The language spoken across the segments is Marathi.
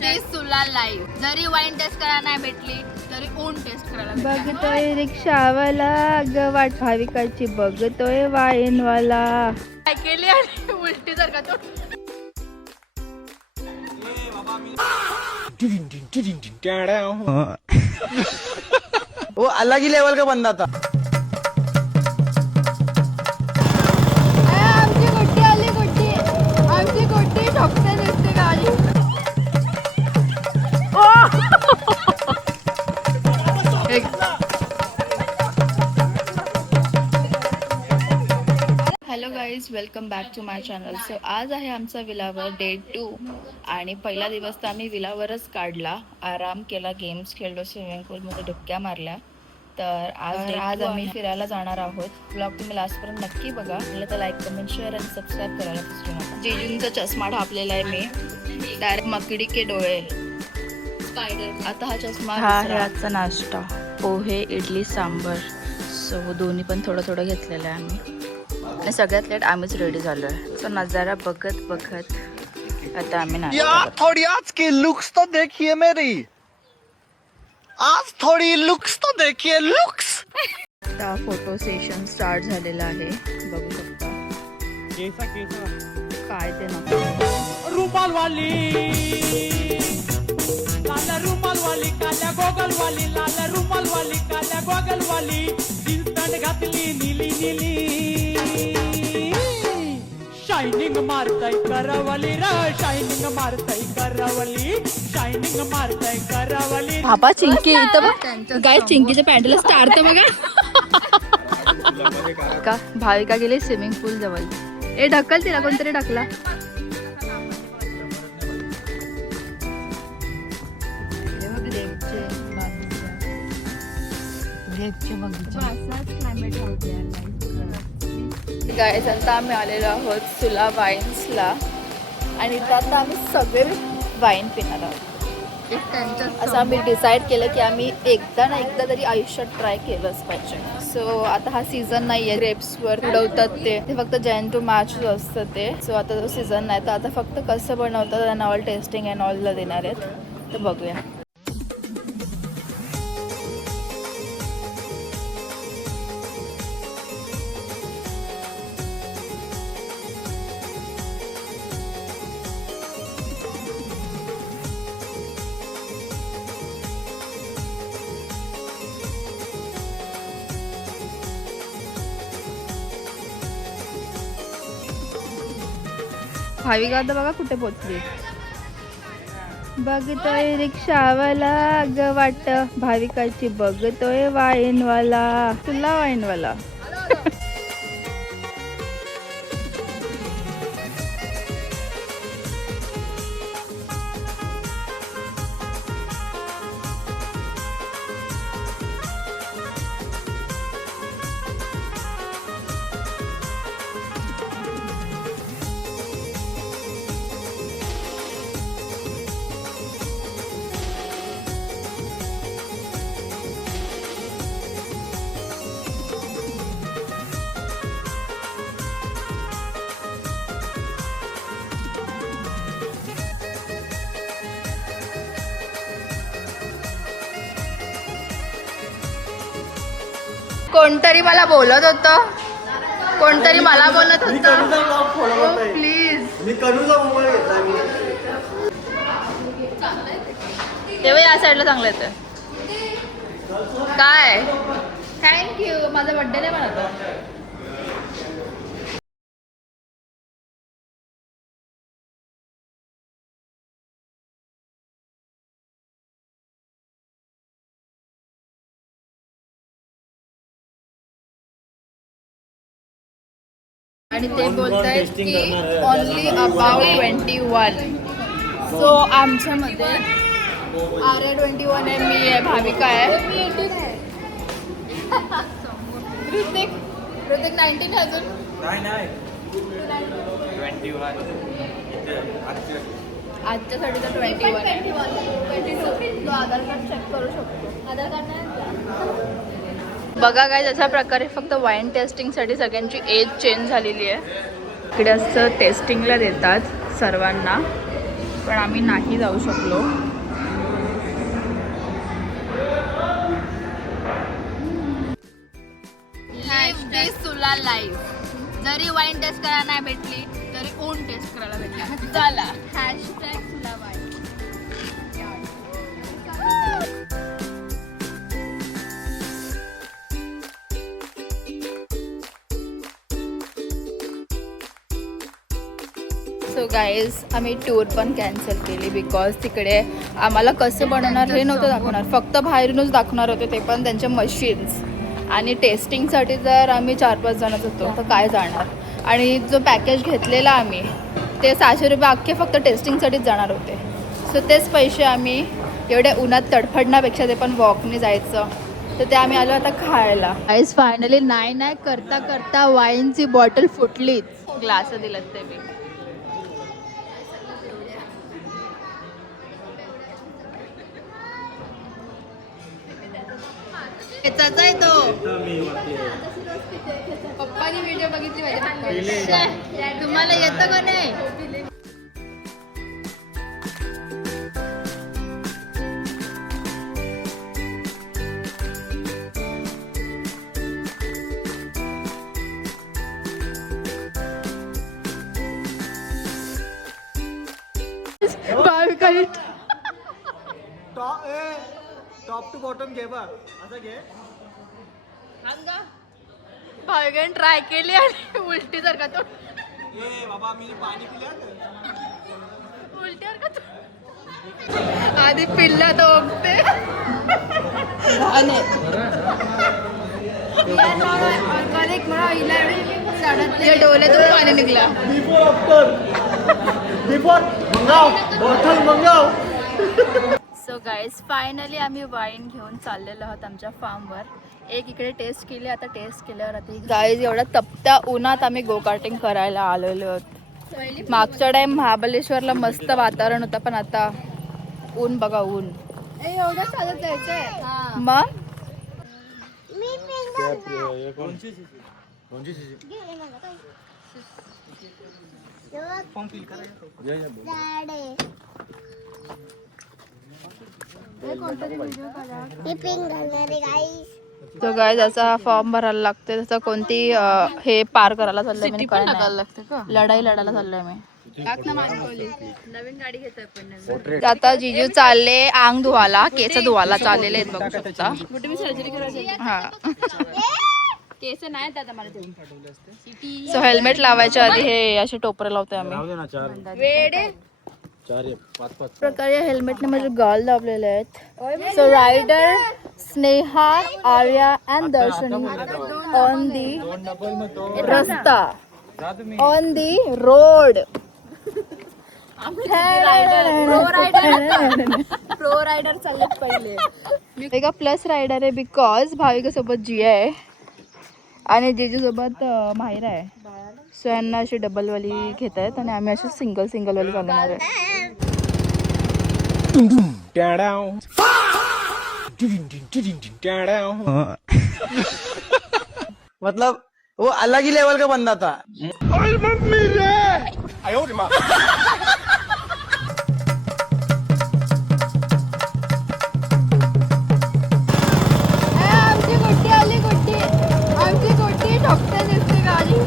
ती सुला लाईव्ह. जरी वाईन टेस्ट करायला नाही भेटली तरी ऊन टेस्ट करायला बघतोय रिक्षावाला ग वाट भाविकाची, बघतोय वाईनवाला. काय केली आणि उलटी जर का तो वो अलग ही लेवल का बंदा था. आमची गुड्डी आली, गुड्डी आमची गुड्डी ठोकते दिसते गाडी. Hello guys, welcome back to my channel. So आज आहे आमचा विलावर डे 2 आणि पहिला दिवस तर आम्ही विलावरच काढला. आराम केला, गेम्स खेळलो, स्विमिंग पूलमध्ये डुबक्या मारल्या. तर आज आम्ही फिरायला जाणार आहोत. ब्लॉग तुम्ही लास्टपर्यंत नक्की बघा. आपल्याला तर लाईक, कमेंट, शेअर आणि सबस्क्राईब करायला विसरू नका. जेजूंचा चष्मा ढापलेला आहे मी, डायरेक्ट मकडी के डोळे. आता हा चष्मा हा आहे आजचा नाश्ता. पोहे, इडली, सांबर. सो दोन्ही पण थोडं थोडं घेतलेलं आहे आम्ही. आणि सगळ्यात लेट आम्हीच रेडी झालोय. सो नजारा बघत बघत आता आम्ही यार थोड़ी आज की लुक्स तो देखिए मेरी. आज थोड़ी लुक्स तो देखिए लुक्स. आता फोटो सेशन स्टार्ट झालेलं आहे, बघू शकता. काय ते नको रुमाल वाली लाला, रुमाल वाली काल्या गोगल वाली, लाला रुमाल वाली काल्या गोगल वाली, जीन्स पॅन्ट घातली नीली नीली, शायनिंग मारताय करावली र, शायनिंग मारताय करावली, शायनिंग मारताय करावली. बाबा चिंकी इथं बघ काय, चिंकीच्या पॅन्टला स्टार तर बघा. का भाविका गेली स्विमिंग पूल जवळ. ए ढकल तिला, कोणतरी ढकला. गाईज, आता आम्ही आलेलो आहोत सुला वाईन्सला आणि इथं आता आम्ही सगळे वाईन पिणार आहोत. असं आम्ही डिसाईड केलं की आम्ही एकदा ना एकदा तरी आयुष्यात ट्राय केलंच पाहिजे. सो आता हा सीझन नाही आहे ग्रेप्सवर उडवतात ते फक्त जॅन टू मार्च असतं ते. सो आता तो सीझन नाही, तर आता फक्त कसं बनवतात आणि ऑल टेस्टिंग अँड ऑलला देणार आहेत, तर बघूया. भाविका आता बघा कुठे पोचली. बघतोय रिक्षावाला ग वाट भाविकाची, बघतोय वाईनवाला, तुला वाईनवाला. कोणतरी मला बोलत होतं, कोणतरी मला बोलत होतं. प्लीज मी करूचा मोबाईल घेतला मी. तेव्हा या साईडला चांगलं येतं. काय थँक्यू. माझा बड्डे नाही बनवतो. आणि ते बोलतायत की ओनली अबाउट 21. सो आमच्यामध्ये आर्या 21 आहे, मी आहे, भाविका आहे, ऋतिक 19 अजून आजच्यासाठी तर 21 आहे. तो आधार कार्ड चेक करू शकतो. आधार कार्ड नाही बघा काय. अशा प्रकारे फक्त वाईन टेस्टिंगसाठी सगळ्यांची एज चेंज झालेली आहे. इकडे असं टेस्टिंगला देतात सर्वांना पण आम्ही नाही जाऊ शकलो. लाईफ दिस तुला लाईफ. जरी वाईन टेस्ट करायला नाही भेटली तरी ओन टेस्ट करायला भेटला. चला हॅशटॅग तुला वाईन. सो गाईज आम्ही टूर पण कॅन्सल केली बिकॉज तिकडे आम्हाला कसं बनवणार हे नव्हतं दाखवणार, फक्त बाहेरूनच दाखवणार होते, ते पण त्यांच्या मशीन्स. आणि टेस्टिंगसाठी जर आम्ही 4-5 जणच होतो तर काय जाणार. आणि जो पॅकेज घेतलेला आम्ही ते 600 रुपये अख्खे फक्त टेस्टिंगसाठीच जाणार होते. सो तेच पैसे आम्ही एवढ्या उन्हात तडफडण्यापेक्षा ते पण वॉकने जायचं, तर ते आम्ही आलो आता खायला. गाईज फायनली नाही करता करता वाईनची बॉटल फुटलीच. ग्लास दिलं ते मी. त्याचा आहे तो. पप्पानी व्हिडिओ बघितली पाहिजे. तुम्हाला येतं का नाही? टॉप टू बॉटम घे बघ, असं घे. भावगण ट्राय केली आणि उलटी जर का तो बाबा मी पाणी पिलं. उलटी जर का तो आधी पिल्ला तो बघते. डोळ्यातून पाणी निघला. बिफोर मंगाव, बॉटल मंगाव. सो गाईज फायनली आम्ही वाईन घेऊन चाललेलो आहोत आमच्या फार्मवर. एक इकडे टेस्ट केली, आता टेस्ट केल्यावर आता गाईज एवढ्या तपत्या उन्हात आम्ही गो कार्टिंग करायला आलेलो आहोत. मागच्या टाइम महाबळेश्वरला मस्त वातावरण होतं, पण आता ऊन बघा ऊन. एवढं चालत जायचंय. मग तो गाईज असा फॉर्म भरायला लागतोय, तसं कोणती हे पार करायला चाललंय मी लढाई लढायला चाललोय मी. नवीन गाडी घेतोय पण आता जिजू चालले अंग धुवाला, केस धुवाला चाललेले आहेत बघू शकता. हा केस नाही आता मला सो हेल्मेट लावायच्या आधी हे असे टोपरे लावतोय आम्ही. वेडे प्रकारे हेल्मेटने माझे गाल दाबलेले आहेत. So rider Sneha, Arya and Darshani on the रस्ता, on the road. Pro rider चाललेत पहिले. एका प्लस रायडर आहे बिकॉज भाविका सोबत जिया आहे आणि जीजू सोबत माहिरा आहे. सो यांना अशी डबलवाली घेत आहेत आणि आम्ही अशी सिंगल वाली चालवणार आहे. मतलब वो अलग ही लेवल का बंदा था. आमची गुड्डी आली, गुड्डी आमची गुड्डी ठोकते दिसते गाडी.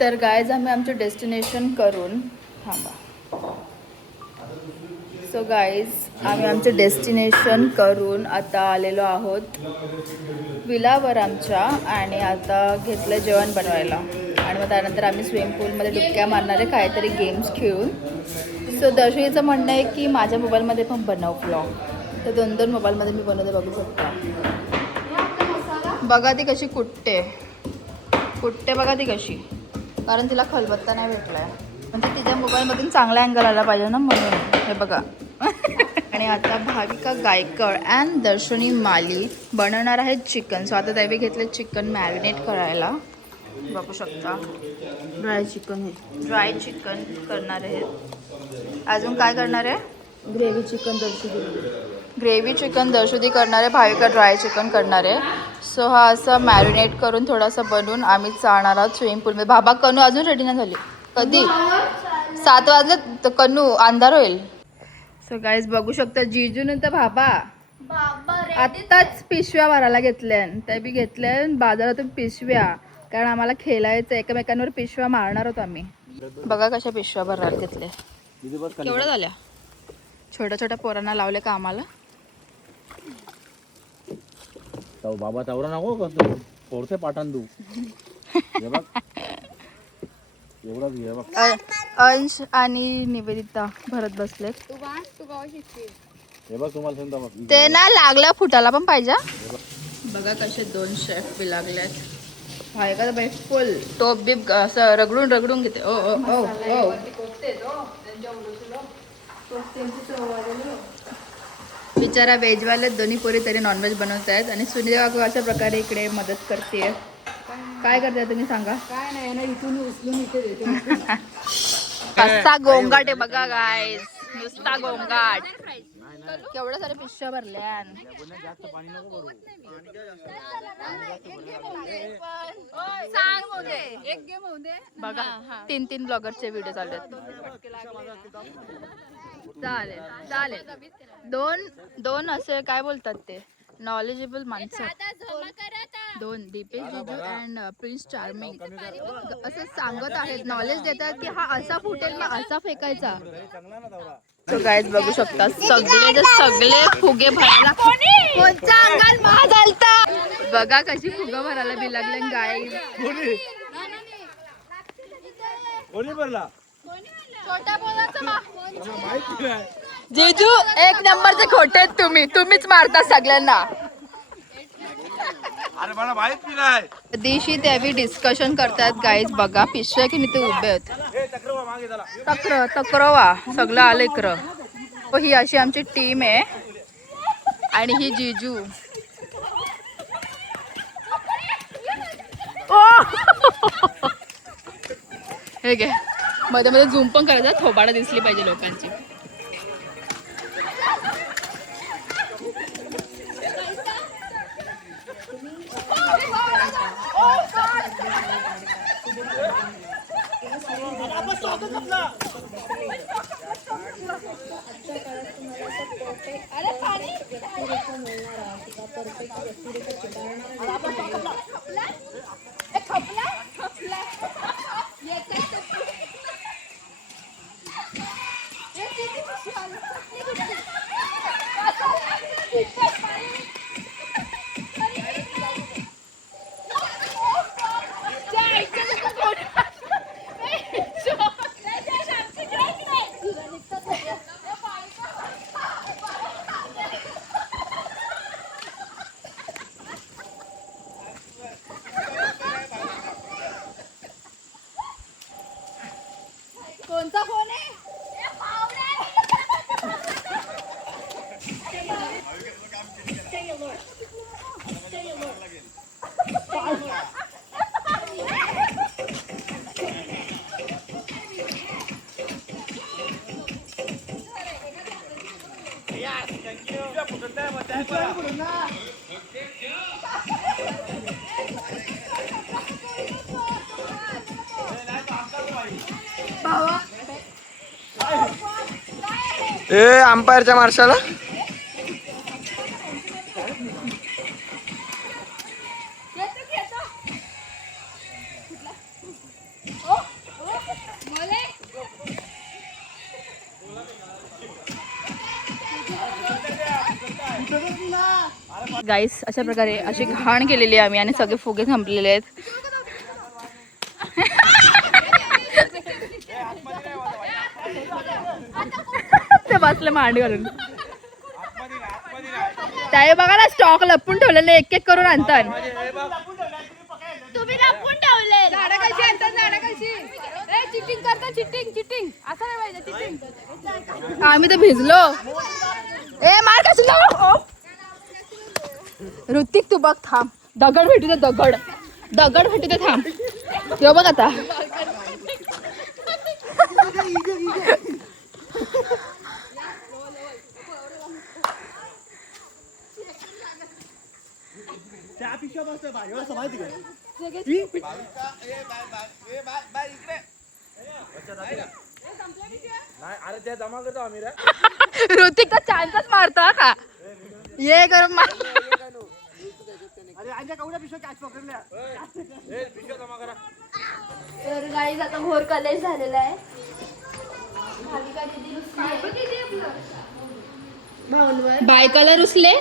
तर गाईज आम्ही आमचं डेस्टिनेशन करून थांबा. सो गाईज आम्ही आमचं डेस्टिनेशन करून आता आलेलो आहोत विलावर आमच्या, आणि आता घेतलं जेवण बनवायला आणि मग त्यानंतर आम्ही स्विमिंग पूलमध्ये डुबक्या मारणारे काहीतरी गेम्स खेळून. सो दर्शनीचं म्हणणं आहे की माझ्या मोबाईलमध्ये पण बनव व्लॉग. तर 2 मोबाईलमध्ये मी बनवते, बघू शकता. बघा ती कशी कुटते बघा ती कशी, कारण तिला खलबत्ता नाही भेटला आहे. म्हणजे तिच्या मोबाईलमधून चांगला अँगल आला पाहिजे ना, म्हणून. हे बघा. आणि आता भाविका गायकवाड अँड दर्शनी माली बनवणार आहेत चिकन. सो आता त्यावेळी घेतले चिकन मॅरिनेट करायला, बघू शकता. ड्राय चिकन करणार आहेत. अजून काय करणार आहे? ग्रेव्ही चिकन दर्शुदी करणार आहे. भाविका ड्राय चिकन करणार आहे. सो हा असं मॅरिनेट करून थोडासा बनवून आम्ही जाणार आहोत स्विमिंग पूलमध्ये. बाबा कनू अजून रेडी नाही झाली. कधी 7 वाजले तर कनू अंधार होईल. सो गाईज बघू शकता, जिजून तर बाबा आत्ताच पिशव्या भरायला घेतल्या. त्या बी घेतल्या बाजारातून पिशव्या, कारण आम्हाला खेळायचं. एकमेकांवर पिशव्या मारणार होतो आम्ही. बघा कशा पिशव्या भरायला घेतल्या. केवढ्या झाल्या? छोट्या छोट्या पोरांना लावले का आम्हाला. बाबा चौरा नको कसं पोरते पाठान तू. अंश आणि निवेदिता भरत बसले. ते ना लागला फुटाला पण पाहिजे. बघा कसे 2 शेफ बी लागलेत. हाय का बाई, फुल टोप बीप असं रगडून घेते. ओ ओ ओ ओ बिचारा व्हेजवाले दोन्ही पोरी तरी नॉनव्हेज बनवत आहेत. आणि सुनील काकू अशा प्रकारे इकडे मदत करते. काय करते तुम्ही सांगा? काय नाही ना, इथून उचलून इथे देते. कसा गोंगाट आहे बघा गाईस, नुसता गोंगाट. केवढ्या साऱ्या पिशव्या भरल्या. बघा 3 ब्लॉगरचे व्हिडिओ चालू आहेत. चालेल. दोन असे काय बोलतात ते नॉलेजेबल माणसं. 2 दीपेश जिजू अँड प्रिन्स चार्मिंग असं सांगत आहेत, नॉलेज देतात की हा असा फुटेल मग असा फेकायचा. तो गाईज बघू शकता, सगळे फुगे भरायला कोणच्या अंगात महाग आलता. बघा कशी फुगा भरायला बी लागले गाईज. जिजू 1 नंबरचे खोटे आहेत तुम्हीच मारता सगळ्यांना. अरे मला माहित नाही. दिवशी त्यावेळी डिस्कशन करतात गाईज. बघा पिशव्या की ते उभे आहेत. तक्रवा सगळं आलं इकडं. ही अशी आमची टीम आहे. आणि ही जिजू. हे घे, मध्ये मध्ये झूम पण करायचं, थोबाडा दिसली पाहिजे लोकांची. कोणता फोन आहे? ए अंपायरच्या मार्शाला गाईस अशा प्रकारे अशी घाण केलेली आहे आम्ही आणि सगळे फुगे संपलेले आहेत. ते बसले मांड घालून. त्याही बघा ना स्टॉक लपून ठेवलेले एक एक करून आणतात. तुम्ही लपून ठेवले झाडं कशी आणतात झाडं कशी चिटिंग करता चिटिंग चिटिंग असं नाही पाहिजे चिटिंग. आम्ही तर भिजलो. ए मार कशी ऋतिक तू बघ थांब दगड भेटू दे दगड भेटू दे थांब. यो बघ आता ऋतिक तर चान्सच मारतो का ये गरम मार. तर गाईज आता घोर कलेश झालेला आहे. बायकाला रुसले